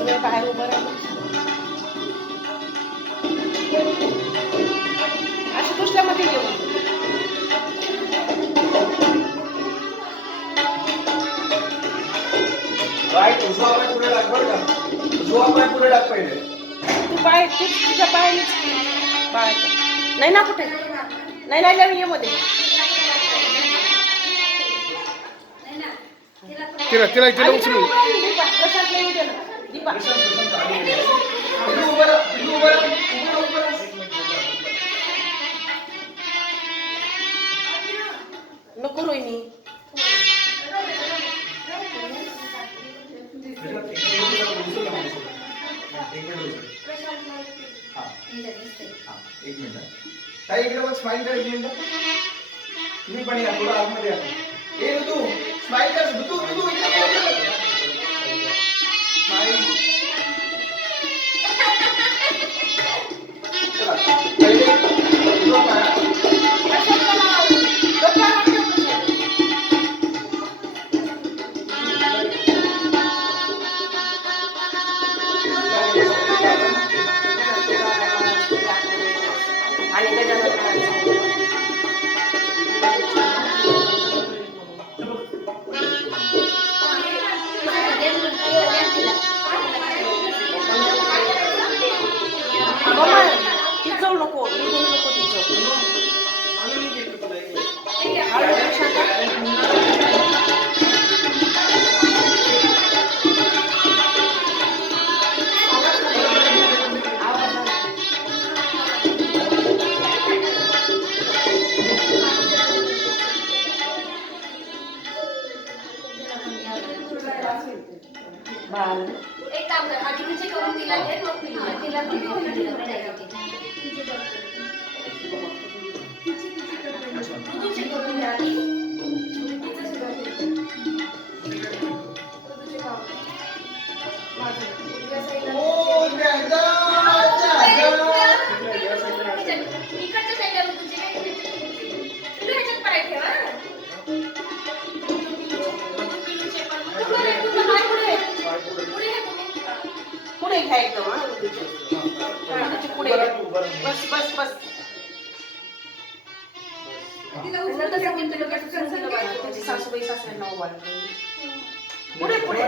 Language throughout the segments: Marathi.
वेळ बाहेर उभं राहिलं अशी कुठल्यामध्ये घेऊन उजवा पाय पुढे टाक बरं का. उजवा पाय पुढे टाक पहिले. तू पाय तुझ्या पायानेच बाळाच्या नाही ना कुठे नाही राहिल्या मी मध्ये तिला तिला तिला उचलू प्रशांत येऊ दे ना दीपा नको रोहिणी एक मिनिट ताई इकडे बघ स्माइल कर एक मिनिट तुम्ही पण या थोडं आतमध्ये या ए ऋतू स्माइल कर ऋतू ऋतू इकडे स्माइल चला पहिले उजवा पाय आणि गजानन तिचं नको नको तिचं एक काम कर आधी तुझे करून तिला घे मग तिला तुझे करून द्या आधी इकडच्या साईडला तुझे काय तुला ह्याच्यात पाय ठेवा पुढे घ्या एकदम पुढे बस बस बस सासूबाई सासऱ्यांना उभा पुढे पुढे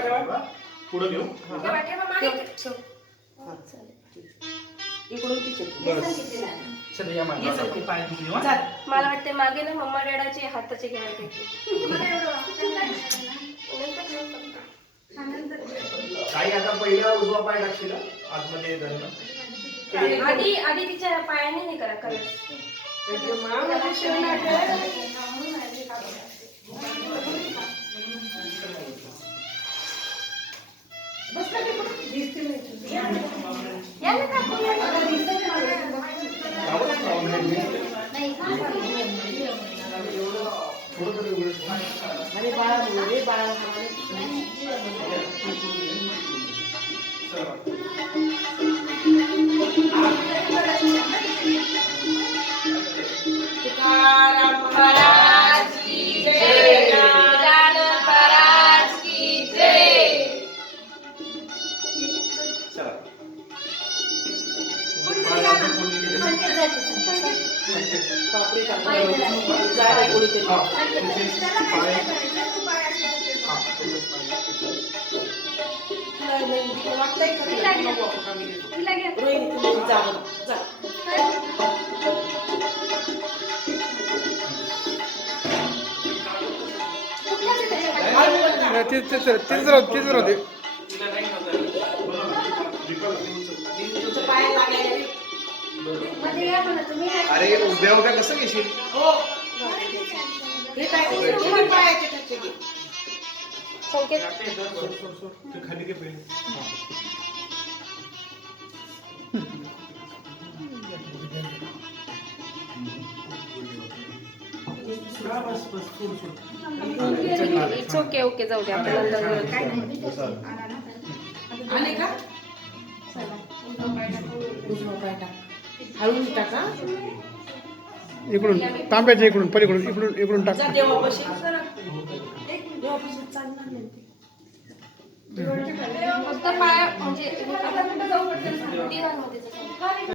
पुढे घेऊ इकडून तिचे मला वाटते मागे ना मम्मा डॅडाचे हाताचे घ्यायला काही आता पहिला उजवा पाय टाकशील आतमध्ये धरणं आधी आधी तिच्या पायाने हे करा कलर आणि बाळा मुळे बाळा तुकाराम महाराज की जय गजानन महाराज की जय चला बापरे जायला कोणीतरी वाटतंय रोहिणी तुम्ही जावं जा तीच राहते तुमच्या पायाला लागायला अरे उभ्या उभ्या कसं घेशील हो हे काय तुम्ही पायाचे टचके घे संकेत खाली घे पहिले इट्स ओके ओके जाऊ दे आपल्याला काय नाही आले का उजवा पाय टाक हळून टाका इकडून तांब्याच्या इकडून पलीकडून इकडून इकडून टाक जा देवापाशी देवापाशी चालणार नाही फक्त पाया म्हणजे आपण कुठं जाऊ पडतं दिवाणमध्ये